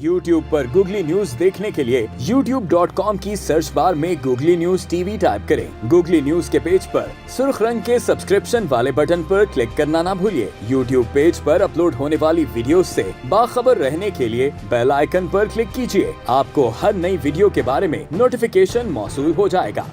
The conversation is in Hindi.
YouTube पर गूगली न्यूज देखने के लिए youtube.com की सर्च बार में गूगली न्यूज टीवी टाइप करें। गूगली न्यूज के पेज पर सुर्ख रंग के सब्सक्रिप्शन वाले बटन पर क्लिक करना ना भूलिए। YouTube पेज पर अपलोड होने वाली वीडियो से बाखबर रहने के लिए बेल आइकन पर क्लिक कीजिए। आपको हर नई वीडियो के बारे में नोटिफिकेशन मौसूल हो जाएगा।